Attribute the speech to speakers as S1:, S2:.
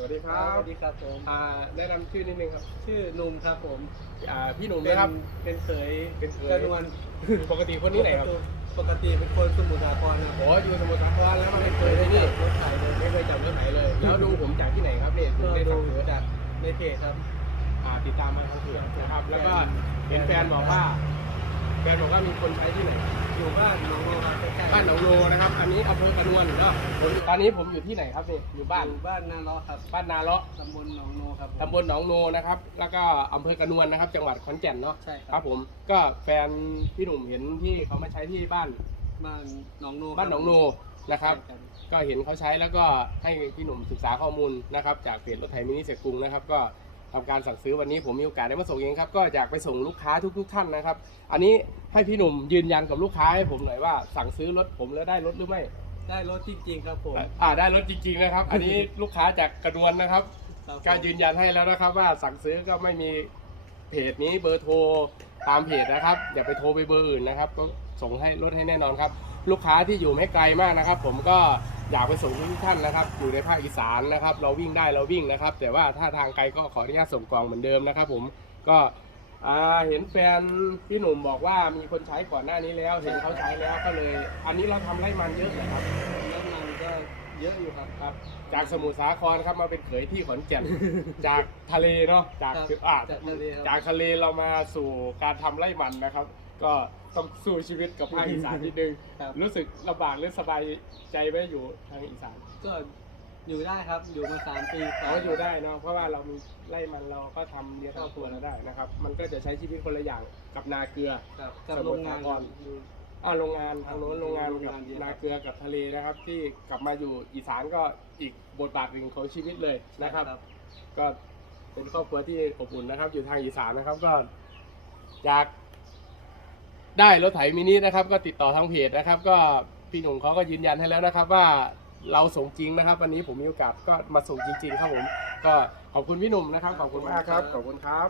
S1: สวัสดีค
S2: ค
S1: รั
S2: รับบสวัสดีครับผม
S1: อ่าแนะนำชื่อนิดนึงครับ
S2: ชื่อหนุ่มครับผม
S1: อ่าพี่หนุ่ม
S2: เป็น
S1: นะครับ
S2: เป็นเขย
S1: เป็นเขย
S2: กระนวล
S1: ปกติคนที่ไหนครับ
S2: ปกติเป็นคนสมุทรสาครครับ
S1: โอ้อยู่สมุทรสาครแล้วมาเป็นเคยที่นี่
S2: รถไถเลย
S1: ไม่เคยจับรถไหนเลย แล้วดูผมจากที่ไหนครับเนี่ยถึ
S2: ก็
S1: งได้
S2: ดู
S1: สั่งซื้อ
S2: จากในเพจครับ
S1: อ่าติดตามมาทั้งเพจนะครับ แล้วก็เห็นแฟนบอกว่าแฟนบอกว่ามีคนใช้ที่ไหน
S2: อยู่บ้านหนองโลครับใกล้ๆ
S1: บ้านหนองโลนะครับ อันนี้อำเภอกระนวลเนาะผมตอนนี้ผมอยู่ที่ไหนครับนี่อยู่บ้าน
S2: อยู่บ้านนาล้อครับ
S1: บ้านนาเลาะ
S2: ตำบลหนองโนครับผม
S1: ตำบลหนองโนนะครับ แล้วก็อำเภอกระนวลนะครับ จังหวัดขอนแก่นเนาะ
S2: ใช่ค
S1: ค
S2: รั
S1: รั
S2: บบ
S1: ผมก็แฟนพี่หนุ่มเห็นที่เขามาใช้ที่บ้าน
S2: บ้านหนองโน
S1: บ้านหนองโนนะครับ
S2: ใช่
S1: ก็เห็นเขาใช้แล้วก็ให้พี่หนุ่มศึกษาข้อมูลนะครับ จากเพจรถไถมินิเสกกรุงนะครับ ก็ ทำการสั่งซื้อวันนี้ผมมีโอกาสได้มาส่งเองครับก็อยากไปส่งลูกค้าทุกๆท่านนะครับ อันนี้ให้พี่หนุ่มยืนยันกับลูกค้าให้ผมหน่อยว่า สั่งซื้อรถผมแล้วได้รถหรือไม่
S2: ได้รถจริงๆครับผม
S1: อ่าได้รถจริงๆนะครับ อันนี้ลูกค้าจากกระนวลนะครับ
S2: ครับผม
S1: ก็ยืนยันให้แล้วนะครับ ว่าสั่งซื้อก็ไม่มีเพจนี้เบอร์โทรตามเพจนะครับอย่าไปโทรไปเบอร์อื่นนะครับก็ส่งให้รถให้แน่นอนครับ ลูกค้าที่อยู่ไม่ไกลมากนะครับ ผมก็ อยากไปส่งทุกท่านนะครับ อยู่ในภาคอีสานนะครับ เราวิ่งได้เราวิ่งนะครับ แต่ว่าถ้าทางไกลก็ขออนุญาตส่งกล่องเหมือนเดิมนะครับ ผมก็อ่าเห็นแฟนพี่หนุ่มบอกว่ามีคนใช้ก่อนหน้านี้แล้ว เห็นเขาใช้แล้วก็เลย อันนี้เราทำไร่มันเยอะเลยครับ
S2: แล้วมันก็เยอะอยู่ครับ
S1: ครับ จากสมุทรสาครครับมาเป็นเขยที่ขอนแก่นจากทะเลเนาะจาก
S2: ครับ
S1: อ่า
S2: จากทะเลครับ
S1: จากทะเลเรามาสู่การทำไร่มันนะครับ ก็ต้องสู้ชีวิตกับภาคอีสานนิดนึง
S2: ครับ
S1: รู้สึกลำบากหรือสบายใจไหมอยู่ทางอีสาน
S2: ก็อยู่ได้ครับอยู่มาสามปี
S1: เราก็อยู่ได้เนาะเพราะว่าเรามีไร่มันเราก็ทำเลี้ยงครอบครัวเราได้นะครับ มันก็จะใช้ชีวิตคนละอย่างกับนาเกลือ
S2: ครับกับโรงงาน
S1: สมุทรสาคร
S2: อยู่
S1: อ่าโรงงานทางโน้นโรงงานกับ
S2: โรงงานเดียว
S1: นาเกลือกับทะเลนะครับ ที่กลับมาอยู่อีสานก็อีกบทบาทหนึ่งของชีวิตเลยนะครับ ก็เป็นครอบครัวที่อบอุ่นนะครับ อยู่ทางอีสานนะครับก็อยาก ได้รถไถมินินะครับ ก็ติดต่อทางเพจนะครับ ก็พี่หนุ่มเขาก็ยืนยันให้แล้วนะครับ ว่าเราส่งจริงนะครับ วันนี้ผมมีโอกาสก็มาส่งจริง ๆ ครับผม ก็ขอบคุณพี่หนุ่มนะครับ ขอบคุณมากครับ ขอบคุณครับ